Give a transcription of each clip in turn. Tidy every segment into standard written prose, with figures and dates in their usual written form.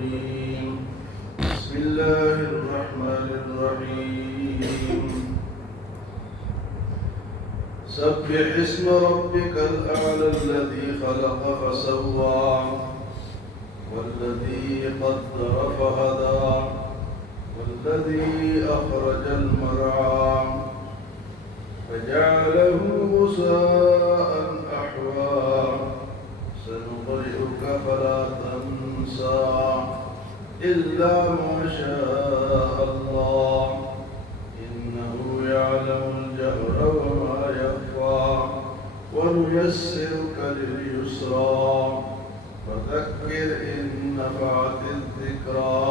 الرجيم بسم الله الرحمن الرحيم سبح اسم ربك الأعلى الذي خلق فسوى والذي قدر فهدى والذي أخرج المرعى فجعله غثاء أحوى سنقرئك فلا تنسى إلا ما شاء الله إنه يعلم الجهر وما يخفى ونيسرك لليسرى فذكر إن نفعت الذكرى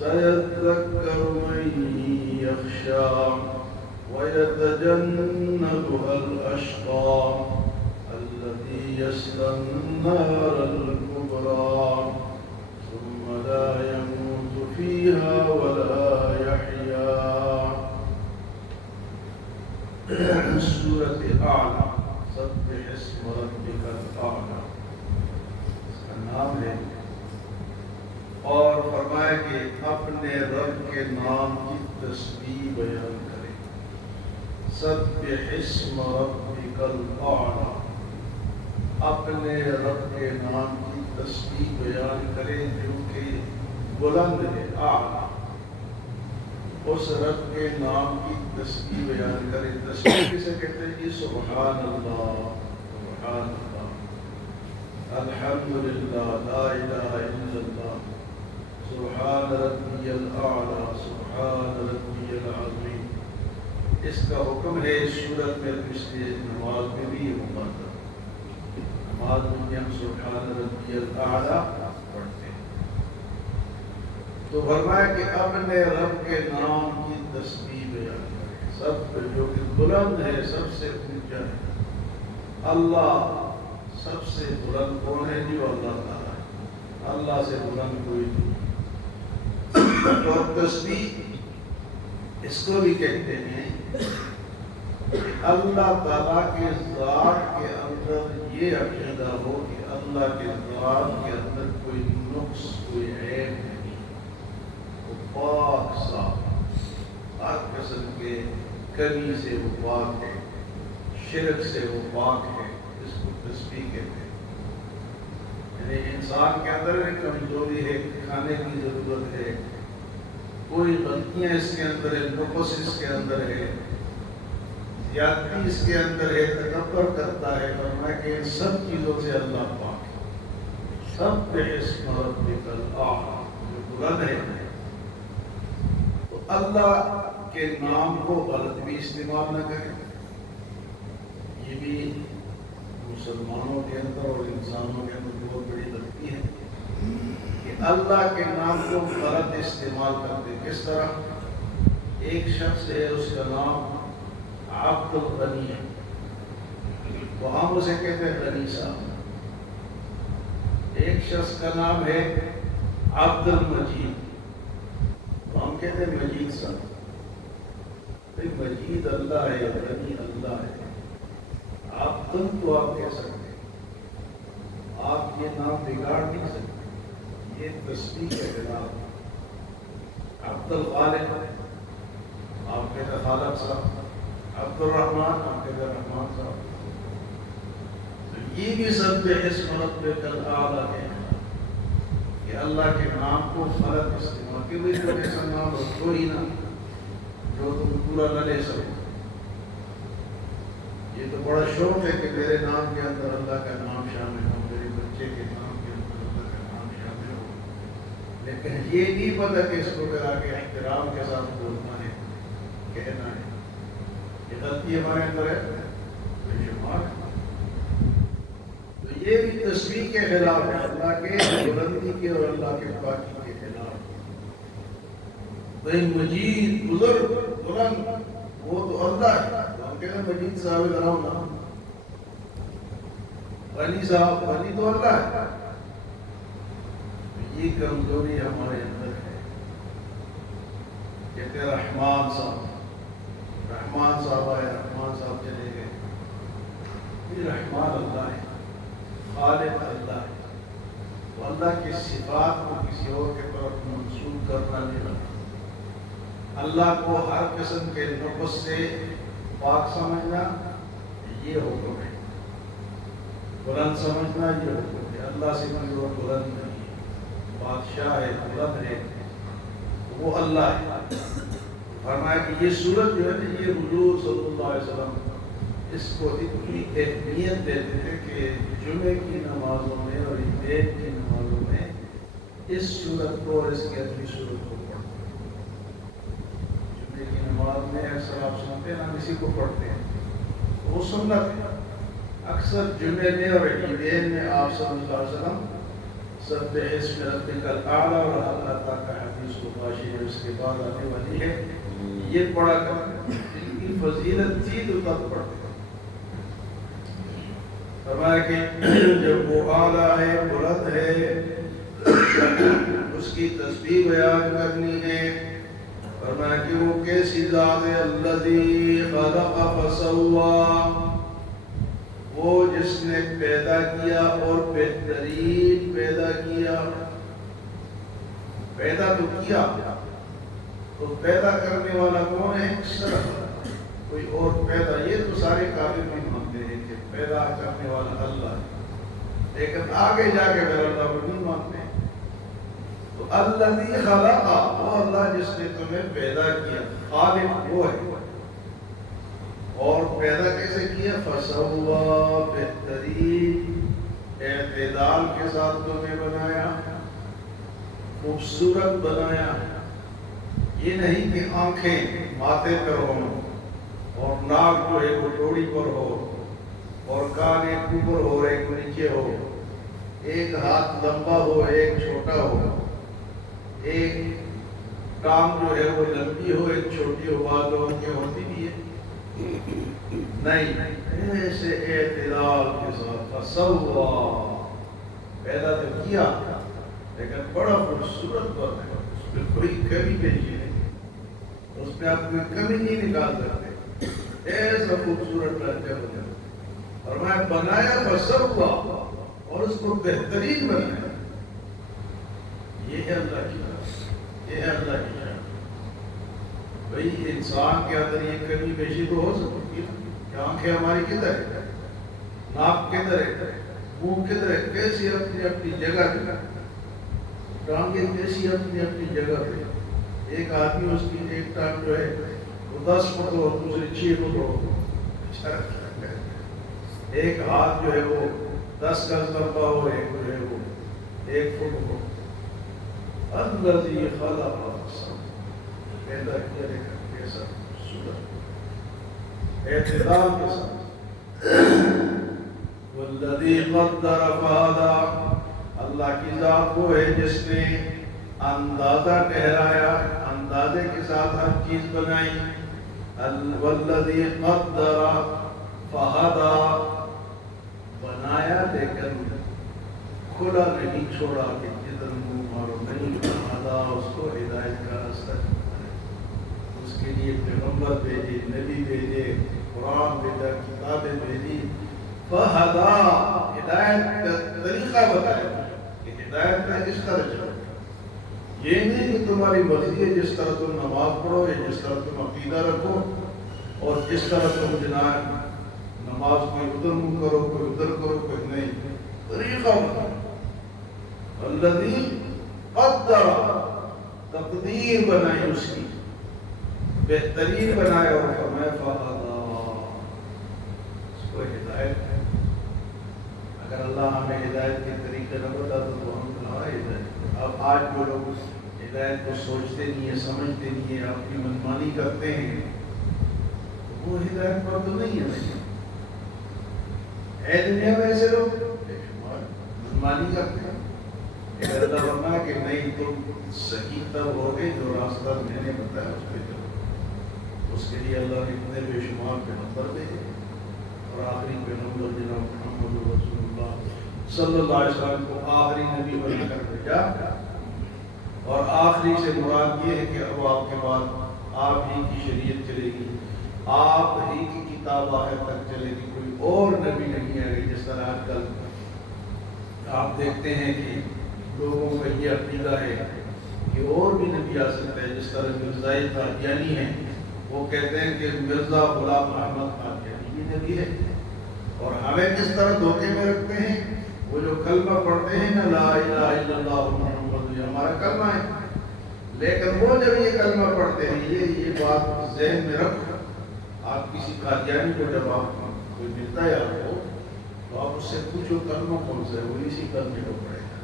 سيذكر من يخشى ويتجنبها الأشقى الذي يصلى النار الكبرى ثم لا يموت فيها ولا يحيا. سورة اعلیٰ سبح اسم ربک الاعلیٰ اس کا نام ہے، اور فرمایا کہ اپنے رب کے نام کی تسبیح بیان کرے. سبح اسم ربک الاعلیٰ، اپنے رب کے نام کی تسبیح بیان کرے جو کہ بلند ہے، اعلیٰ. اس رب کے نام کی تسبیح بیان کرے. تسبیح کسے کہتے ہیں؟ جی سبحان اللہ، سبحان اللہ، الحمدللہ، لا الہ الا اللہ، سبحان ربی الاعلیٰ، سبحان ربی العظیم. اس کا حکم ہے اس صورت میں، پچھلے نماز میں بھی یہ مقدر. نماز میں ہم سبحان ربی الاعلیٰ پڑھتے ہیں. تو فرمایا کہ اپنے رب کے نام کی تسبیح بیان کرے. سب جو کہ بلند ہے، سب سے اونچا ہے. اللہ سب سے بلند کون ہے؟ جو اللہ تعالیٰ ہے. اللہ سے بلند کوئی نہیں. اور تسبیح اس کو بھی کہتے ہیں کہ اللہ تعالیٰ کے ذات کے اندر یہ عقیدہ ہو کہ اللہ کے ذات کے اندر کوئی نقص، کوئی عیب نہیں، وہ پاک صاف، ہر قسم کے کمی سے وہ پاک ہے، شرک سے وہ پاک ہے. اس کو تسبیح کہتے ہیں. یعنی انسان کے اندر بھی کمزوری ہے، کھانے کی ضرورت ہے، کوئی غلطیاں اس کے اندر ہے، نقص اس کے اندر ہے، زیادتی اس کے اندر ہے، تکبر کرتا ہے. فرمایا کہ ان سب چیزوں سے اللہ پاک ہے. سبح اسم ربک الاعلیٰ، جو بلند ہے. تو اللہ کے نام کو غلط بھی استعمال نہ کریں. یہ بھی مسلمانوں کے اندر اور انسانوں کے اندر بہت بڑی غلطی ہے کہ اللہ کے نام کو غلط استعمال کرتے. کس طرح؟ ایک شخص ہے، اس کا نام عبد الغنی ہے، تو ہم اسے کہتے ہیں غنی صاحب. ایک شخص کا نام ہے عبد المجید، تو ہم کہتے ہیں مجید صاحب. مجید اللہ ہے، غنی اللہ ہے. عبد تو آپ کہہ سکتے ہیں، آپ یہ نام بگاڑ نہیں سکتے. یہ تسبیح کے خلاف. عبد الخالق آپ کہتے ہیں خالق صاحب. عبد الرحمن آپ کہتے ہیں رحمان صاحب. یہ بھی سبح اسم ربک الاعلیٰ ہے کہ اللہ کے نام کو غلط استعمال کہ بھائی کوئی ایسا نام رکھو ہی نہ جو تم پورا نہ لے سکو. یہ تو بڑا شوق ہے کہ میرے نام کے اندر اللہ کا نام شامل ہو، میرے بچے کے نام کے اندر اللہ کا نام شامل ہو. لیکن یہ نہیں پتہ کہ اس کو کرا کے احترام کے ساتھ بولنا ہے، کہنا ہے. یہ غلطی ہمارے اندر ہے، بے شمار ہے. تو یہ بھی تسبیح کے خلاف ہے، اللہ کے بلندی کے اور اللہ کے پاکی کے خلاف. بھائی مجید، بزرگ، بلند، وہ تو اللہ ہے. ہم کہتے ہیں مجید صاحب کرام نام. غنی صاحب، غنی تو اللہ ہے. یہ کمزوری ہمارے اندر ہے. کہتے ہیں رحمان صاحب، رحمان صاحب آئے، رحمان صاحب چلے گئے. یہ رحمان اللہ ہے، خالق اللہ ہے. تو اللہ کی صفات کو کسی اور کے طرف منسوخ کرنا نہیں بنا۔ اللہ کو ہر قسم کے نقص سے پاک سمجھنا یہ حکم ہے، بلند سمجھنا یہ حکم ہے۔ اللہ سے کوئی اور بلند نہیں ہے، بادشاہ ہے، بلند ہے وہ اللہ ہے۔ فرمایا کہ یہ صورت جو ہے نا، یہ حضور صلی اللہ علیہ وسلم اس کو اتنی اہمیت دیتے ہیں کہ جمعے کی نمازوں میں اور عید کی نمازوں میں اس صورت کو اور اس کی اگلی صورت کو پڑھتے ہیں۔ جمعے کی نماز میں اکثر آپ سنتے ہیں، ہم اسی کو پڑھتے ہیں، وہ سنت ہے۔ اکثر جمعے میں اور عیدین میں آپ صلی اللہ علیہ وسلم سبح اسم ربک الاعلی اور هل اتاک حدیث الغاشیہ جو اس کے بعد آنے والی ہے یہ پڑھا کرتے ہیں۔ ان کی فضیلت تھی تو تب پڑھتے ہیں۔ فرمایا کہ جب وہ اعلیٰ ہے، بلند ہے، اس کی تسبیح بیان کرنی ہے۔ فرمایا کہ وہ کیسی ذات ہے، الذی خلق فسوی، وہ جس نے پیدا کیا اور بہترین پیدا کیا۔ پیدا تو کیا، تو پیدا کرنے والا کون ہے؟ صرف کوئی اور پیدا، یہ تو سارے کافر بھی مانتے ہیں کہ پیدا کرنے والا اللہ ہے، لیکن آگے جا کے پھر اللہ کو نہیں مانتے۔ تو الذی خلق، وہ اللہ جس نے تمہیں پیدا کیا، خالق وہ ہے، اور پیدا کیسے کیا؟ فسوا، بہترین اعتدال کے ساتھ تمہیں بنایا، خوبصورت بنایا۔ یہ نہیں کہ آنکھیں ماتھے پر ہوں اور ناک جو ہے وہ ٹوڑی پر ہو اور کان ایک اوپر ہو ایک نیچے ہو، ایک ہاتھ لمبا ہو ایک چھوٹا ہو، ایک ٹانگ جو ہے وہ لمبی ہو ایک چھوٹی ہو، بعض لوگوں کی ہوتی بھی ہے۔ نہیں، ایسے اعتدال کے ساتھ فسوا، پیدا تو کیا لیکن بڑا خوبصورت بنایا، اس میں کوئی کمی نہیں ہے، اس میں آپ کوئی کمی نہیں نکال سکتے، ایسا خوبصورت ڈھانچہ بنا، اور میں بنایا فسوا، اور اس کو بہترین بنایا۔ یہ ہے اللہ کی بات، یہ ہے اللہ کی شان۔ بھئی انسان کے اندر یہ کمی بیشی تو ہو سکتی ہے کہ آنکھیں ہماری کدھر ہے، ناک کدھر ہے، منہ کدھر ہے، کیسی اپنی اپنی جگہ پہ، ٹانگیں کیسی اپنی اپنی جگہ پہ۔ ایک آدمی اس کی ایک ٹانگ جو ہے وہ 10 فٹ ہو، دوسری 6 فٹ ہو، ایک ہاتھ جو ہے وہ 10 گز لمبا ہو، ایک جو ہے وہ 1 فٹ ہو۔ الذی خلق فسوی، پیدا کیا لیکن کیسا صورت اعتدال کے ساتھ۔ والذی قدر فہدی، اللہ کی ذات وہ ہے جس نے اندازہ ٹھہرایا، اندازے کے ساتھ ہر چیز بنائی۔ والذی قدر فہدی، بنایا لیکن کھلا نہیں چھوڑا کہ جدھر منہ مارو نہیں، فہدی، اس کو ہدایت کا راستہ دکھایا، اس کے لیے پیغمبر بھیجے، نبی بھیجے، قرآن بھیجا، کتابیں بھیجی، فہدی، ہدایت کا طریقہ بتایا کہ ہدایت کا اس طرح چلو۔ یہ نہیں کہ تمہاری مرضی ہے جس طرح تم نماز پڑھو یا جس طرح تم عقیدہ رکھو اور جس طرح تم جناب نماز کوئی ادھر منہ کرو کوئی ادھر کرو، کوئی نہیں، طریقہ بتایا۔ الذی قدر، تقدیر بنائی اس کی، بہترین بنایا، اور فرمایا فہدی، اس کو ہدایت ہے۔ اگر اللہ ہمیں ہدایت کے طریقے نہ بتا تو ہم کہاں ہدایت۔ اب آج جو لوگ ہدایت کو سوچتے نہیں ہیں، سمجھتے نہیں ہیں، اپنی منمانی کرتے ہیں، وہ ہدایت پر تو نہیں ہے۔ اے دنیا میں ایسے لوگ منمانی کرتے ہیں، اللہ فرمایا کہ نہیں، تم صحیح تب ہوگے جو راستہ میں نے بتایا اس پہ چلو۔ اس کے لیے اللہ نے اتنے بے شمار پیغمبر بھیجے، اور آخری پیغمبر جناب محمد رسول اللہ صلی اللہ علیہ وسلم کو آخری نبی بنا کر بھیجا، اور آخری سے مراد یہ ہے کہ اب آپ کے بعد آپ ہی کی شریعت چلے گی، آپ ہی کی کتاب آخر تک چلے گی، کوئی اور نبی نہیں آئے گی۔ جس طرح آج کل آپ دیکھتے ہیں کہ لوگوں کا یہ عقیدہ ہے کہ اور بھی نبی آ سکتا ہے، جس طرح مرزائی قادیانی ہیں، وہ کہتے ہیں کہ مرزا غلام احمد قادیانی بھی نبی ہے، اور ہمیں کس طرح دھوکے میں رکھتے ہیں؟ وہ جو کلمہ پڑھتے ہیں نا لا الہ الا اللہ محمد، یہ ہمارا کلمہ ہے، لیکن وہ جب یہ کلمہ پڑھتے ہیں، یہ بات ذہن میں رکھ، آپ کسی قادیانی کو جب آپ کوئی ملتا ہے آپ کو، تو آپ اس سے پوچھو کلمہ کون سا ہے، وہ اسی کلمے کو پڑھے گا،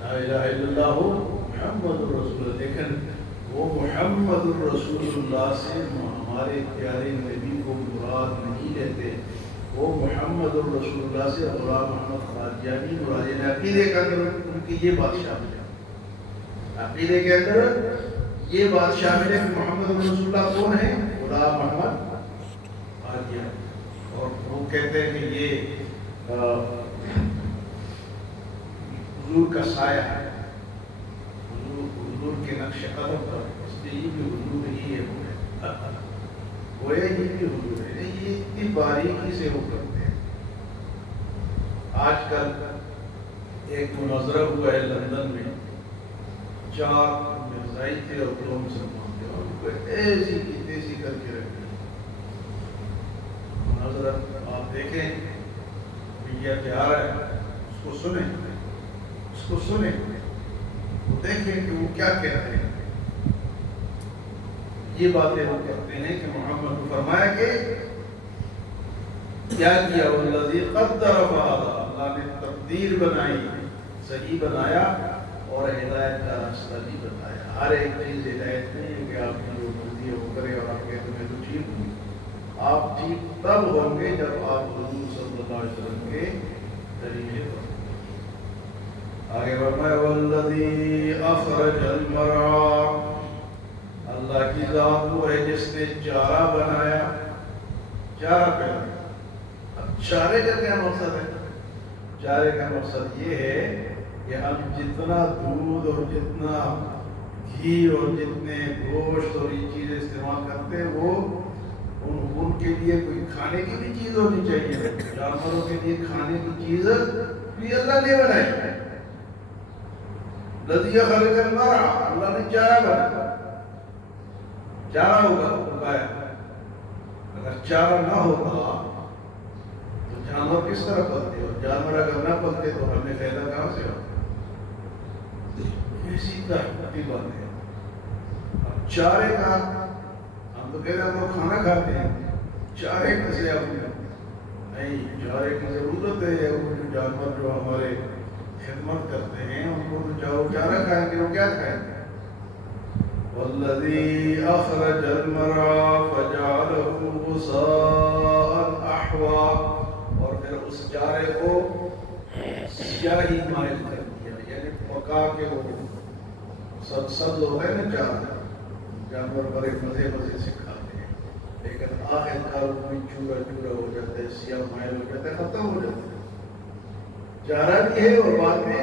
لا الہ الا اللہ محمد رسول اللہ۔ لیکن وہ محمد رسول اللہ سے ہمارے پیارے نبی کو مراد نہیں لیتے، وہ محمد رسول اللہ سے غلام احمد قادیانی مراد، یعنی عقیدے کے اندر ان کی یہ بات شامل ہے، عقیدے کے اندر یہ بات شامل ہے کہ محمد رسول اللہ کون ہے؟ غلام احمد قادیانی۔ اور وہ کہتے ہیں کہ یہ حضور کا سایہ ہے، حضور کے نقش قدم پر، اس لیے یہ بھی حضور ہی ہے، گویا یہ بھی حضور ہے، یہ اتنی باریکی سے وہ کرتے ہیں۔ آج کل ایک مناظرہ ہوا ہے لندن میں، 4 مرزائی تھے اور 2 مسلمان تھے، اور ان کو ایسی کی تیزی کر کے رکھ دی مناظرہ۔ آپ دیکھیں میڈیا پہ آ رہا ہے، اس کو سنیں، اس کو سنیں، دیکھیں کہ وہ کیا کہتے ہیں۔ یہ باتیں وہ کہتے ہیں کہ محمد کو فرمایا کہ کیا کیا، والذی قدر فہدی، اللہ نے تقدیر بنائی، صحیح بنایا، اور ہدایت کا راستہ بھی بتایا۔ ہر ایک چیز ہدایت نہیں ہے کہ آپ کی جو مرضی ہے وہ کرے اور آپ کہتے میں تو ٹھیک ہوں۔ آپ ٹھیک تب ہوں گے جب آپ حضور صلی اللہ علیہ وسلم کے طریقے پر۔ آگے فرمایا والذی اخرج المرعی، اللہ کی ذات وہ ہے جس نے چارہ بنایا، چارہ پیدا۔ اب چارے کا کیا مقصد ہے؟ چارے کا مقصد یہ ہے کہ ہم جتنا دودھ اور جتنا گھی اور جتنے گوشت اور یہ چیزیں استعمال کرتے ہیں، وہ ان کے لیے کوئی کھانے کی بھی چیز ہونی چاہیے، جانوروں کے لیے کھانے کی چیز بھی اللہ نے بنائی۔ الذی خلق المرعی، اللہ نے چارہ بنایا، چارہ ہوگا اگایا۔ اگر چارہ نہ ہوتا تو جانور کس طرح پلتے، اور جانور اگر نہ پلتے تو ہمیں فائدہ کہاں سے ہوتا؟ اسی طرح کی بات ہے۔ اب چارے کا ہم تو کہتے ہیں ہم لوگ کھانا کھاتے ہیں، چارے کیسے آپ نہیں، چارے کی ضرورت ہے، یا وہ جو جانور جو ہمارے خدمت کرتے ہیں ان کو تو چاہو چارہ کھائیں گے، وہ کیا کھائیں گے؟ والذی اخرج المرعی فجعلہ غثاء احوا، اور پھر اس چارے کو سیاہی مائل کر دیا، یعنی پکا کے وہ سبز ہوتا ہے نا چارہ، جانور بڑے مزے مزے سے کھاتے ہیں، لیکن آخر کار کوئی چورا چورا ہو جاتا ہے، سیاہ مائل ہو جاتا ہے، ختم ہو جاتا ہے۔ چارہ بھی ہے، اور بعد میں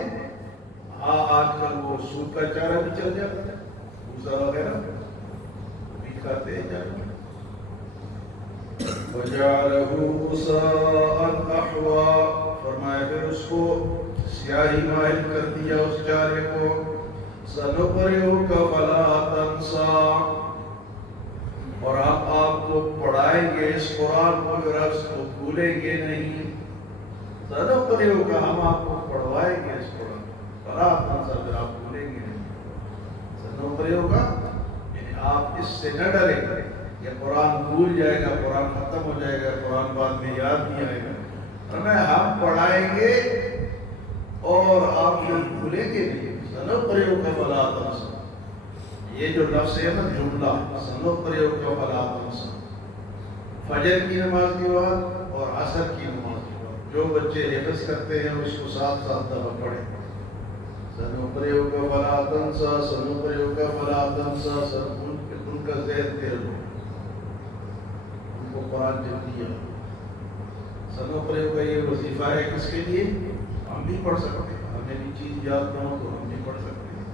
آج کل وہ سوپ کا چارہ بھی چل جاتا ہے، بھوسا وغیرہ بھی کھاتے ہیں جانور۔ وَجَعَلَهُ غُثَاءً أَحْوَىٰ، فرمایا پھر اس کو سیاہی مائل کر دیا اس چارے کو۔ سَنُقْرِئُكَ فَلَا تَنسَىٰ، اور ہم آپ کو پڑھائیں گے اس قرآن کو پھر آپ اس کو بھولیں گے نہیں۔ سَنُقْرِئُكَ، ہم آپ کو پڑھوائیں گے اس قرآن کو، فَلَا تَنسَىٰ، پھر آپ بھولیں گے نہیں۔ سَنُقْرِئُكَ یعنی آپ اس سے نہ ڈریں گے، یہ قرآن بھول جائے گا، قرآن ختم ہو جائے گا، قرآن بعد میں یاد نہیں آئے گا، ہم پڑھائیں گے اور آپ پھر بھولیں گے نہیں۔ سَنُقْرِئُكَ فَلَا تَنسَىٰ، یہ جو لفظ ہے نا جملہ، سَنُقْرِئُكَ فَلَا تَنسَىٰ، فجر کی نماز کے بعد اور عصر کی نماز کے بعد جو بچے حفظ کرتے ہیں اس کو 7 دفعہ پڑھیں۔ سَنُقْرِئُكَ فَلَا تَنسَىٰ، سَنُقْرِئُكَ فَلَا تَنسَىٰ، ان کا ذہن تیز ہو، ان کو قرآن جلدی یاد۔ سَنُقْرِئُكَ یہ وظیفہ ہے کس کے لیے؟ ہم بھی پڑھ سکتے ہیں، ہمیں بھی چیز یاد نہ ہو تو ہم بھی پڑھ سکتے ہیں۔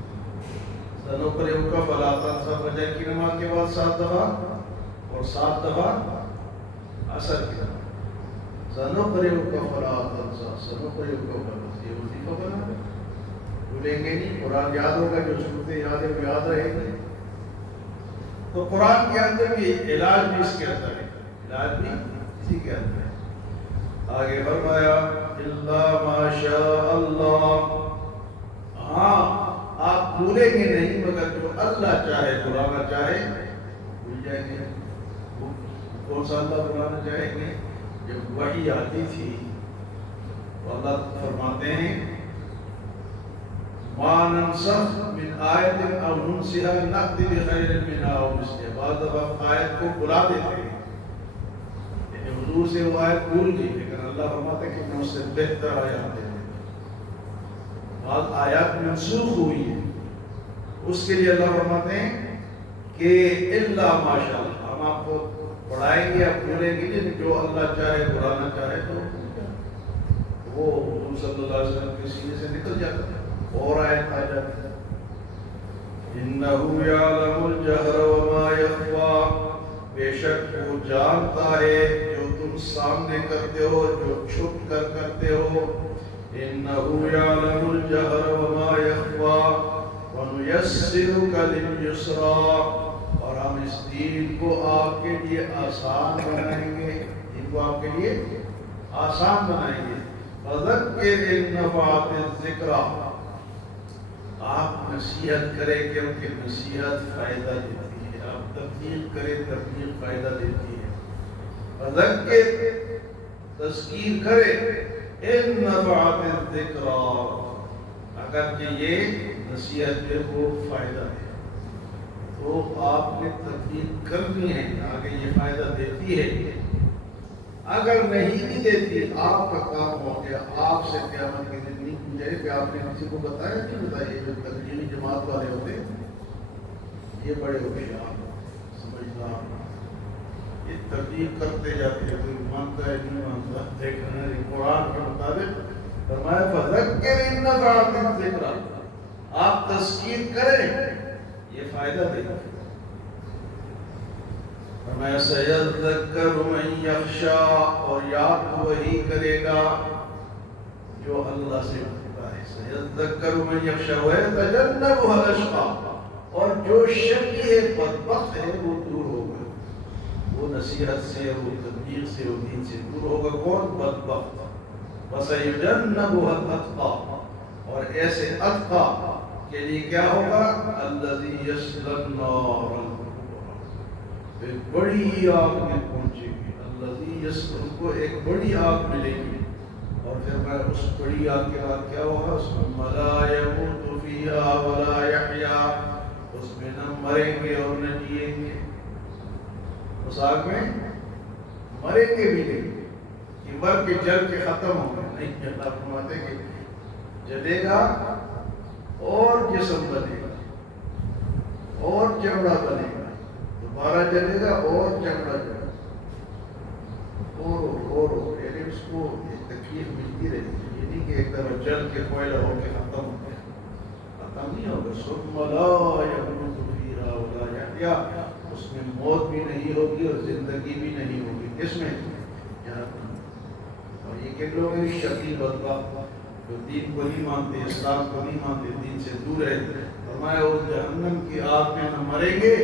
سَنُقْرِئُكَ فَلَا تَنسَىٰ، فجر کی نماز کے بعد 7 دفعہ اور 7 دفعہ عصر کی نماز۔ سَنُقْرِئُكَ فَلَا تَنسَىٰ، سَنُقْرِئُكَ فَلَا، یہ وظیفہ بنا ہے۔ بھولیں گے نہیں، قرآن یاد ہوگا، جو صورتیں یاد ہے وہ یاد رہے گی۔ تو قرآن کے اندر بھی علاج بھی اس کے اندر ہے، علاج بھی اسی کے اندر ہے۔ آگے فرمایا الا ما شاء اللہ، ہاں آپ بھولیں گے نہیں مگر جو اللہ چاہے بلانا چاہے بھول جائیں گے۔ کون سا اللہ بلانا چاہیں گے؟ جب وحی آتی تھی تو اللہ فرماتے ہیں ما ننسخ من آیت او ننسها نأتی بخیر منها او مثلها۔ بعض دفعہ آیت کو بلا دیتے ہیں، یعنی حضور سے وہ آیت بھول گئی، لیکن اللہ فرماتے ہیں کہ میں اس سے بہتر آیات دے دیں گا۔ بعض آیات منسوخ ہوئی ہیں، اس کے لیے اللہ فرماتے ہیں کہ الا ماشاء اللہ، ہم آپ کو پڑھائیں گے، آپ بھولیں گے لیکن جو اللہ چاہے بلانا چاہے تو وہ حضور صلی اللہ علیہ وسلم کے سینے سے نکل جاتا ہے اور آیت آ جاتی ہے انَّهُ يَعْلَمُ الْجَهْرَ وَمَا يَخْفَى، بے شک وہ جانتا ہے جو تم سامنے کرتے ہو، جو چھپ کر کرتے ہو۔ انَّهُ يَعْلَمُ الْجَهْرَ وَمَا يَخْفَى وَنُيَسِّرُكَ لِلْيُسْرَى، اور ہم اس دین کو آپ کے لیے آسان بنائیں گے، دین کو آپ کے لیے آسان بنائیں گے۔ فَذَكِّرْ إِن نَّفَعَتِ الذِّكْرَىٰ، آپ نصیحت کریں کیونکہ نصیحت فائدہ دیتی ہے، آپ تبلیغ کریں تبلیغ فائدہ دیتی ہے۔ فذکر، تذکیر کرے، ان نفعت الذکریٰ، اگر کہ یہ نصیحت پہ وہ فائدہ دے تو آپ نے تبلیغ کرنی ہے، آگے یہ فائدہ دیتی ہے۔ اگر نہیں بھی دیتی، آپ کا کام ہو گیا، آپ سے قیامت کے دن نہیں پوچھے کہ آپ نے کسی کو بتایا نہیں بتایا۔ یہ جو تبلیغی جماعت والے ہوتے یہ بڑے ہوشیار سمجھدار، یہ تبلیغ کرتے جاتے ہیں، کوئی مانتا ہے نہیں مانتا، دیکھنا ہے قرآن کے مطابق فرمایا فذکر ان نفعت الذکریٰ، آپ تذکیر کریں یہ فائدہ دے گا۔ فرمایا سیذکر من یخشی، اور یاد وہی کرے گا جو اللہ سے ڈرتا ہے۔ سیذکر من یخشی ویتجنبها الاشقی، اور جو شقی ہے بدبخت ہے وہ دور ہوگا، وہ نصیحت سے، وہ تبلیغ سے، وہ دین سے دور ہوگا۔ کون؟ بدبخت۔ وسیجنبها الاتقی، اور ایسے اتقی کے لیے کیا ہوگا؟ الذی یصلی النار الکبریٰ، ایک بڑی آگ میں پہنچے گی۔ الذی یصلی، ان کو ایک بڑی آگ ملے گی، اور پھر میں اس بڑی آگ کے بعد کیا ہوگا؟ ثم لا یموت فیہا ولا یحییٰ، اس میں نہ مریں گے اور نہ جئیں گے۔ اس آگ میں مریں گے بھی نہیں کہ مر کے جل کے ختم ہو گئے، نہیں، اللہ فرماتے ہیں کہ جلے گا اور جسم بنے گا اور چمڑا بنے گا، دوبارہ جلے گا اور چمڑا جلے گا، اور یعنی اس کو تکلیف ملتی رہے گی، یہ نہیں کہ ایک طرف جل کے کوئلہ ہو کے ختم ہو گیا، ختم نہیں ہوگا۔ ثم لا یموت فیہا ولا یحییٰ، اس میں موت بھی نہیں ہوگی اور زندگی بھی نہیں ہوگی۔ اس میں اور یہ کن لوگ ہیں؟ شقی بدبخت، جو دین کو نہیں مانتے، اسلام کو نہیں مانتے، دین سے دور رہتے۔ فرمایا اس جہنم کی آگ میں نہ مریں گے